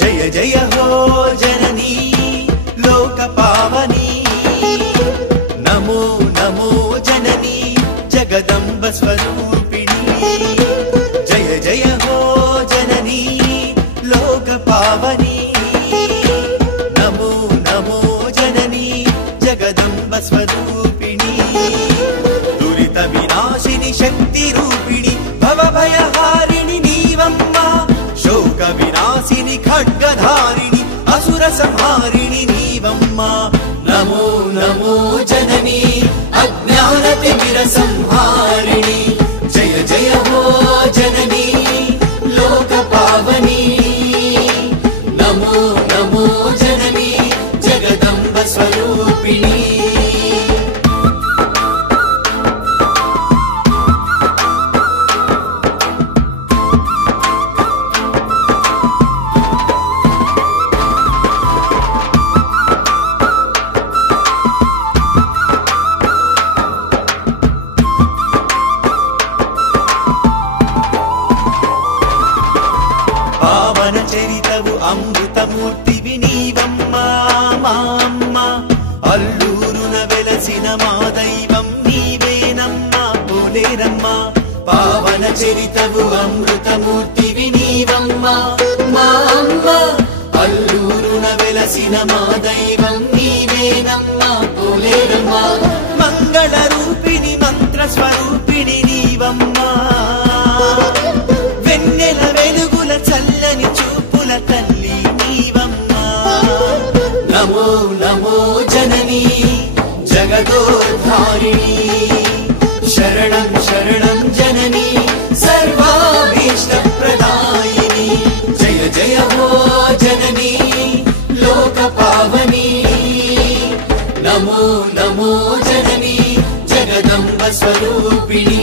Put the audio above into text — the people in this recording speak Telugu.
जय जय हो जननी लोक पावनी नमो नमो जननी जगदंब स्वरूपिणी जय जय हो जननी लोक पावनी नमो नमो जननी जगदंब स्वरूपिणी दुरित विनाशिनी शक्ति रूपिणी भव भयहारिणी नीवम्मा शोक विनाशिनी खड्गधारिणी असुर संहारिणी नीवम्मा नमो नमो जननी अज्ञान तिमिर संहारिणी जय जय हो जननी लोक पावनी नमो नमो जननी जगदंब स्वरूपिणी पावन चरितवु अमृतमूर्तिवि नीवम्मा माम्मा अल्लूरुन वेलसिन मा दैवं नीवेनम्मा पोलेरम्मा पावन चरितवु अमृतमूर्तिवि नीवम्मा माम्मा अल्लूरुन वेलसिन मा दैवं नीवेनम्मा पोलेरम्मा मंगल रूपिणी मंत्र स्वरूपिणी नीवम्मा వెన్నెల వెలుగుల చల్లని చూపుల తల్లి నీవమ్మా నమో నమో జననీ జగదోద్ధారిణి శరణం శరణం జననీ సర్వాభీష్ట ప్రదాయిని జయ జయ హో జననీ లోక పావని నమో నమో జననీ జగదంబ స్వరూపిణి